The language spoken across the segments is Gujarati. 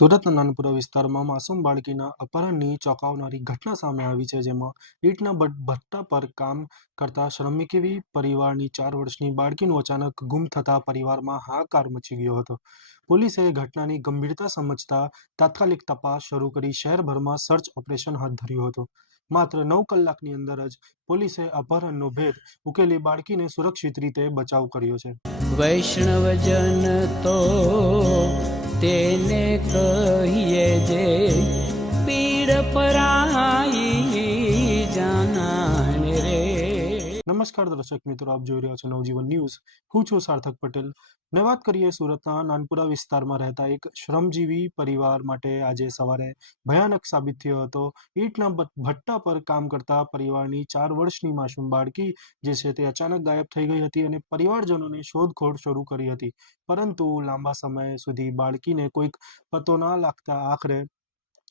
સુરતના નાનપુરા વિસ્તારમાં માસૂમ બાળકીના અપહરણની ચોંકાવનારી ઘટના સામે આવી છે, જેમાં ઈંટના ભઠ્ઠા પર કામ કરતા શ્રમિકી પરિવારની 4 વર્ષની બાળકીનું અચાનક ગુમ થતા પરિવારમાં હાહાકાર મચી ગયો હતો. પોલીસે ઘટનાની ગંભીરતા સમજતા તાત્કાલિક તપાસ શરૂ કરી શહેરભરમાં સર્ચ ઓપરેશન હાથ ધર્યું હતું. માત્ર 9 કલાકની અંદર જ પોલીસે અપહરણનો ભેદ ઉકેલી બાળકીને સુરક્ષિત રીતે બચાવ કર્યો છે. વૈષ્ણવજન તો તેને કહીએ જે પીડ પરાઈ જાનાને રે. નમસ્કાર દર્શક મિત્રો, આપ જોઈ રહ્યા છો નવજીવન ન્યૂઝ. હું છું સાર્થક પટેલ ને વાત કરીએ સુરતના નાનપુરા વિસ્તારમાં રહેતા એક શ્રમજીવી પરિવાર માટે આજે સવારે ભયાનક સાબિત થયો હતો. ઈંટના ભઠ્ઠા પર કામ કરતા પરિવારની 4 વર્ષની માસૂમ બાળકી જે છે તે અચાનક ગાયબ થઈ ગઈ હતી અને પરિવારજનોને શોધખોળ શરૂ કરી હતી, પરંતુ લાંબા સમય સુધી બાળકીને કોઈક પતો ના લાગતા આખરે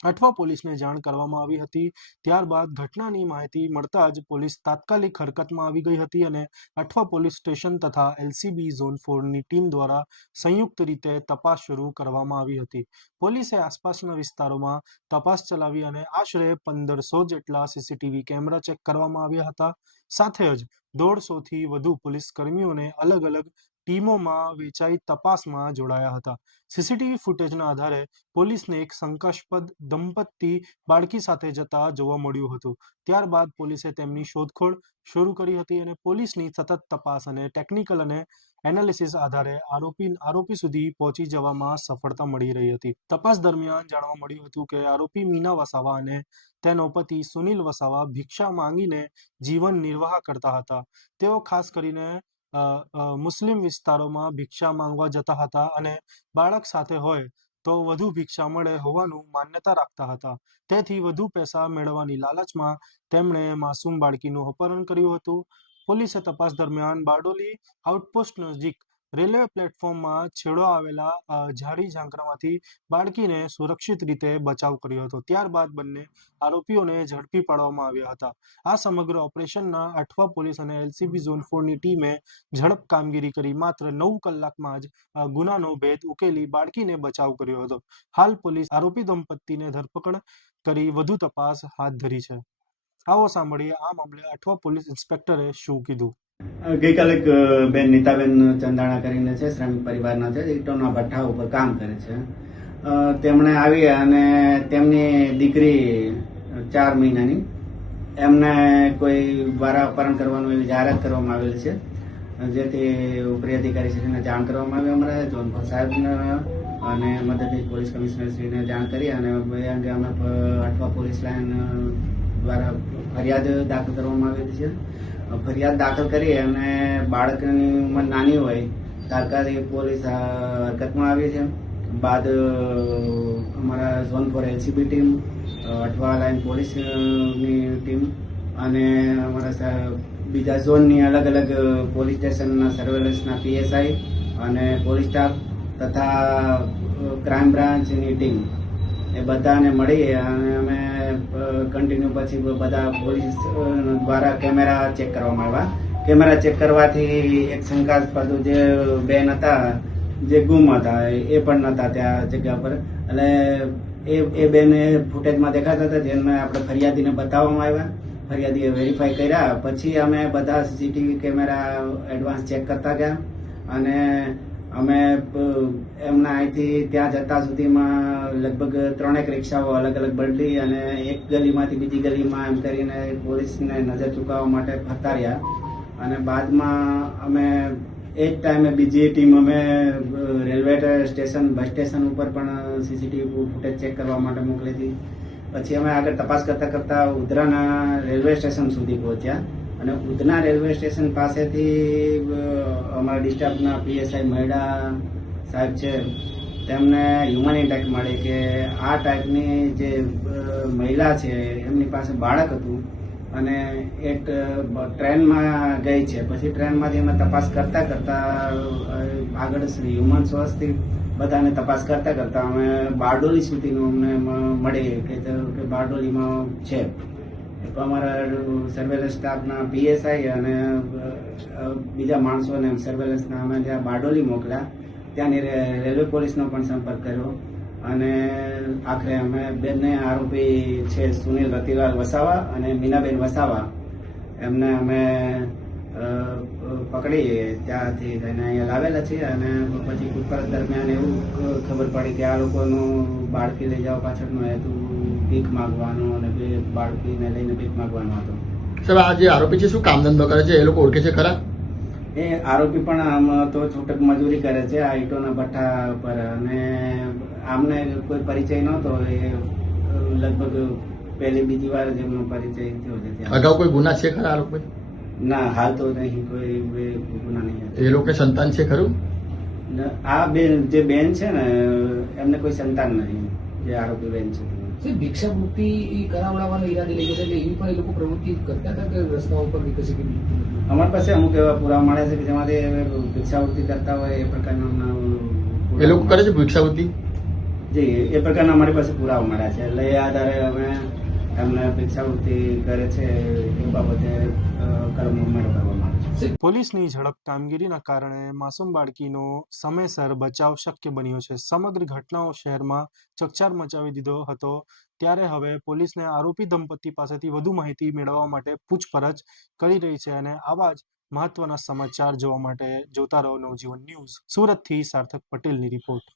અઠવા પોલીસને જાણ કરવામાં આવી હતી. ત્યારબાદ ઘટનાની માહિતી મળતા જ પોલીસ તાત્કાલિક હરકતમાં આવી ગઈ હતી અને અઠવા પોલીસ સ્ટેશન તથા LCB ઝોન 4ની ટીમ દ્વારા સંયુક્ત રીતે તપાસ શરૂ કરવામાં આવી હતી. પોલીસે આસપાસના વિસ્તારોમાં તપાસ ચલાવી અને આશરે 1500 જેટલા CCTV કેમેરા ચેક કરવામાં આવ્યા હતા. સાથે જ 150થી વધુ પોલીસ કર્મીઓને અલગ અલગ ટીમોમાં વેચાઈ તપાસમાં જોડાયા હતા. CCTV ફૂટેજના આધારે પોલીસને એક શંકાસ્પદ દંપતી બાળકી સાથે જતા જોવા મળ્યું હતું. ત્યારબાદ પોલીસે તેમની શોધખોળ શરૂ કરી હતી અને પોલીસની સતત તપાસ અને ટેકનિકલ અને એનાલિસિસ આધારે આરોપી સુધી પહોંચી જવામાં સફળતા મળી રહી હતી. તપાસ દરમિયાન જાણવા મળ્યું હતું કે આરોપી મીના વસાવા અને તેનો પતિ સુનિલ વસાવા ભિક્ષા માંગીને જીવન નિર્વાહ કરતા હતા. તેઓ ખાસ કરીને મુસ્લિમ વિસ્તારોમાં ભિક્ષા માંગવા જતા હતા અને બાળક સાથે હોય તો વધુ ભિક્ષા મળે હોવાનું માન્યતા રાખતા હતા. તેથી વધુ પૈસા મેળવવાની લાલચમાં તેમણે માસૂમ બાળકીનું અપહરણ કર્યું હતું. પોલીસે તપાસ દરમિયાન બારડોલી આઉટપોસ્ટ નજીક રેલવે પ્લેટફોર્મમાં છેડો આવેલા ઝાડી ઝાંખરામાંથી બાળકીને સુરક્ષિત રીતે બચાવ કર્યો હતો. ત્યારબાદ બંને આરોપીઓને ઝડપી પાડવામાં આવ્યા હતા. આ સમગ્ર ઓપરેશનના અઠવા પોલીસ અને LCB ઝોન 4ની ટીમે ઝડપ કામગીરી કરી માત્ર 9 કલાકમાં જ ગુનાનો ભેદ ઉકેલી બાળકીને બચાવ કર્યો હતો. હાલ પોલીસ આરોપી દંપતીને ધરપકડ કરી વધુ તપાસ હાથ ધરી છે. આવો સાંભળીએ આ મામલે અઠવા પોલીસ ઇન્સ્પેક્ટરે શું કીધું. ગઈકાલે એક બેન નીતાબેન ચંદાણા કરીને છે, શ્રમિક પરિવારના છે, ઈંટોના ભઠ્ઠા ઉપર કામ કરે છે. તેમણે આવી અને તેમની દીકરી 4 મહિનાની એમને કોઈ દ્વારા અપહરણ કરવાનું એવી જાહેરાત કરવામાં આવેલી છે, જેથી ઉપરી અધિકારી શ્રીને જાણ કરવામાં આવી. અમારા જોનપુર સાહેબને અને મદદનીશ પોલીસ કમિશનર શ્રીને જાણ કરી અને એ અંગે અમે અઠવા પોલીસ લાઇન દ્વારા ફરિયાદ દાખલ કરવામાં આવેલી છે. ફરિયાદ દાખલ કરી અને બાળકની ઉંમર નાની હોય તાત્કાલિક પોલીસ હરકતમાં આવી છે. બાદ અમારા zone 4 LCB team, Athwa line પોલીસની ટીમ અને અમારા બીજા ઝોનની અલગ અલગ પોલીસ સ્ટેશનના સર્વેલન્સના PSI અને પોલીસ સ્ટાફ તથા ક્રાઇમ બ્રાન્ચની ટીમ એ બધાને મળી અને અમે કન્ટિન્યુ પછી બધા પોલીસ દ્વારા કેમેરા ચેક કરવામાં આવ્યા. કેમેરા ચેક કરવાથી એક શંકાસ્પદ જે બેન હતા જે ગુમ હતા એ પણ નહોતા ત્યાં જગ્યા પર, એટલે એ બેન ફૂટેજમાં દેખાતા હતા, જેને આપણે ફરિયાદીને બતાવવામાં આવ્યા. ફરિયાદીએ વેરીફાઈ કર્યા પછી અમે બધા CCTV કેમેરા એડવાન્સ ચેક કરતા ગયા અને અમે એમના અહીંથી ત્યાં જતા સુધીમાં લગભગ 3 રિક્ષાઓ અલગ અલગ બદલી અને એક ગલીમાંથી બીજી ગલીમાં એમ કરીને પોલીસને નજર ચૂકવવા માટે ફરતા રહ્યા. અને બાદમાં અમે એ જ ટાઈમે બીજી ટીમ અમે રેલવે સ્ટેશન, બસ સ્ટેશન ઉપર પણ CCTV ફૂટેજ ચેક કરવા માટે મોકલી હતી. પછી અમે આગળ તપાસ કરતા કરતા ઉધનાના રેલવે સ્ટેશન સુધી પહોંચ્યા અને ઉધના રેલવે સ્ટેશન પાસેથી અમારા ડિસ્ટ્રિક્ટના PSI મહિડા સાહેબ છે, તેમને હ્યુમન ઇન્ટેક્ટ મળી કે આ ટાઈપની જે મહિલા છે એમની પાસે બાળક હતું અને એક ટ્રેનમાં ગઈ છે. પછી ટ્રેનમાંથી અમે તપાસ કરતા કરતા આગળ હ્યુમન સોર્સથી બધાને તપાસ કરતા કરતા અમે બારડોલી સુધીનું અમને મળી કે બારડોલીમાં છે. અમારા સર્વેલન્સ સ્ટાફના PSI અને બીજા માણસોને સર્વેલન્સના અમે ત્યાં બારડોલી મોકલ્યા. ત્યાંની રેલવે પોલીસનો પણ સંપર્ક કર્યો અને આખરે અમે બંને આરોપી છે સુનિલ રતિલાલ વસાવા અને મીનાબેન વસાવા એમને અમે પકડી ત્યાંથી થઈને અહીંયા લાવેલા છીએ. અને પછી પૂછપરછ દરમિયાન એવું ખબર પડી કે આ લોકોનું બાળકી લઈ જવા પાછળનો હેતુ ભીખ માગવાનો અને બે બાળકીને લઈને ભીખ માગવાનો હતો. સાહેબ, આ જે આરોપી છે શું કામ ધંધો કરે છે? એ લોકો ઓળખે છે ખરા? એ આરોપી પણ આમ તો છૂટક મજૂરી કરે છે આ ઈંટોના ભઠ્ઠા પર, અને આમને કોઈ પરિચય નહોતો. એ લગભગ પહેલી બીજી વાર જ એમનો પરિચય થયો છે ત્યાં. અગાઉ કોઈ ગુના છે ખરા આ લોકો? ના, હાલ તો નહીં, કોઈ ગુના નહીં. એ લોકોને સંતાન છે ખરું? આ બેન જે બેન છે ને એમને કોઈ સંતાન નહીં, જે આરોપી બેન છે. ભિક્ષાવૃત્તિ કરાવડાવવાનો ઈરાદે લઈ ગયા એટલે એવી પણ એ લોકો પ્રવૃત્તિ કરતા હતા કે રસ્તા ઉપર વિકસી ગઈ? અમારી પાસે અમુક એવા પુરાવા મળે છે કે જેમાંથી ભિક્ષાવૃત્તિ કરતા હોય એ પ્રકારના એ લોકો કરે છે ભિક્ષાવૃત્તિ? જી, એ પ્રકારના અમારી પાસે પુરાવા મળ્યા છે. એટલે એ આધારે અમે એમને ભિક્ષાવૃત્તિ કરે છે એ બાબતે કલમ ઉમેરો કરવામાં આવે છે. પોલીસની ઝડપ કામગીરીના કારણે માસૂમ બાળકીનો સમયસર બચાવ શક્ય બન્યો છે. સમગ્ર ઘટનાઓ શહેરમાં ચકચાર મચાવી દીધો હતો. ત્યારે હવે પોલીસને આરોપી દંપતી પાસેથી વધુ માહિતી મેળવવા માટે પૂછપરછ કરી રહી છે. અને આવા જ મહત્વના સમાચાર જોવા માટે જોતા રહો નવજીવન ન્યૂઝ. સુરતથી સાર્થક પટેલની રિપોર્ટ.